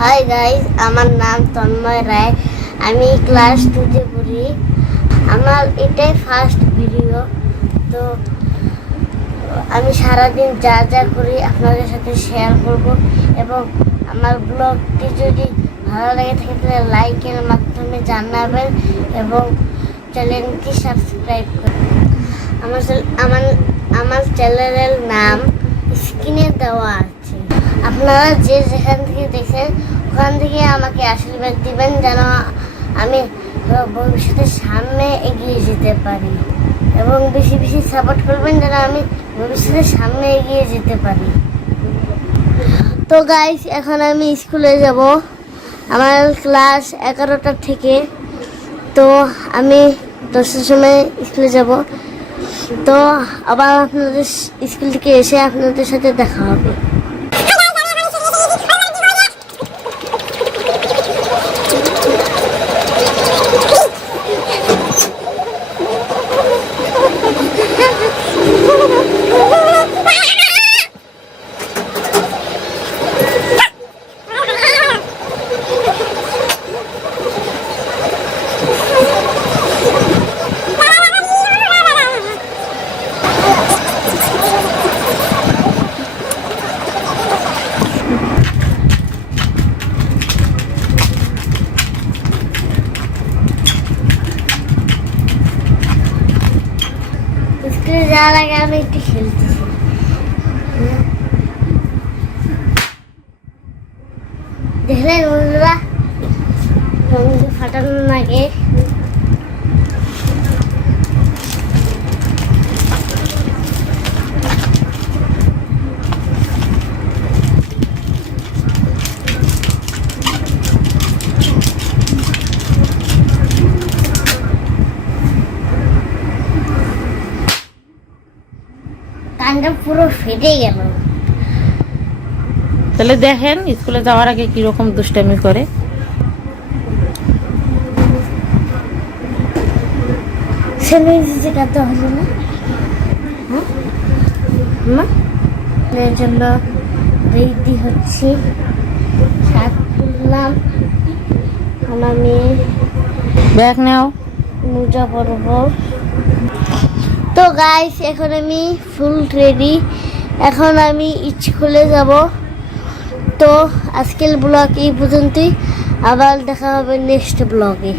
Hi guys, আমার নাম তন্ময় রায়। আমি ক্লাস 2-তে পড়ি। আমার এটাই ফার্স্ট ভিডিও। তো আমি সারাদিন যা যা করি আপনাদের সাথে শেয়ার করব এবং আমার ব্লগটি যদি ভালো লাগে থাকে তাহলে লাইকের মাধ্যমে জানাবেন এবং চ্যানেলটি সাবস্ক্রাইব করবেন। আমার চ্যানেলের নাম স্ক্রিনে দেওয়া আছে। আপনারা যে যেখান থেকে দেখেন ওখান থেকে আমাকে আশীর্বাদ দিবেন যেন আমি ভবিষ্যতে সামনে এগিয়ে যেতে পারি এবং বেশি বেশি সাপোর্ট করবেন যেন আমি ভবিষ্যতে সামনে এগিয়ে যেতে পারি। তো গাইস, এখন আমি স্কুলে যাব। আমার ক্লাস 11টা থেকে। তো আমি 10টার সময় স্কুলে যাব। তো আবার আপনাদের স্কুল থেকে এসে আপনাদের সাথে দেখা হবে। স্কুলে যাওয়ার আগে আমি একটু খেলতেছি। দেখলেন বন্ধুরা, রঙ ফাটানোর আগে কানটা পুরো ফেটে গেল। তাহলে দেখেন স্কুলে যাওয়ার আগে কিরকম দুষ্টামি করে। সেমিজে কাটতে হলো না এর জন্য রেডি হচ্ছি। শার্ট পরলাম, আমার মেয়ে ব্যাগ নাও, মোজা পরবো। তো গাইস, এখন আমি ফুল রেডি। এখন আমি স্কুলে যাব। তো আজকের ব্লগ এই পর্যন্তই। আবার দেখা হবে নেক্সট ব্লগে।